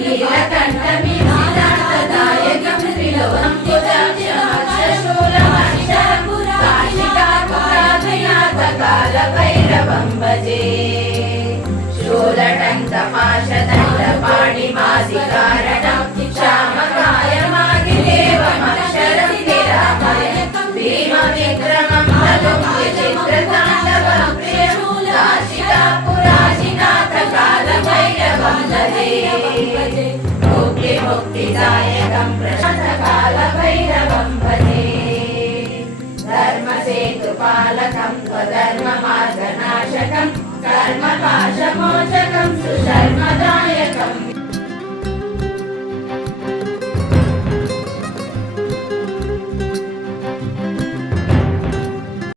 नीलकण्ठमिदान्तदायकं त्रिलोकं कालभैरवं भजे शूलटङ्कपाशदण्डपाणिमादिकारणं श्यामकायमादिदेवमक्षरं निरामयं भीमविक्रमं बलं विचित्रताण्डवं प्रियं काशिकापुराजिनाथ कालभैरवं भजे मुक्तिदायकं प्रशान्तकालभैरवं भजे धर्मसेतुपालकं स्वधर्ममार्गनाशकं कर्मपाशमोचकं सुशर्मा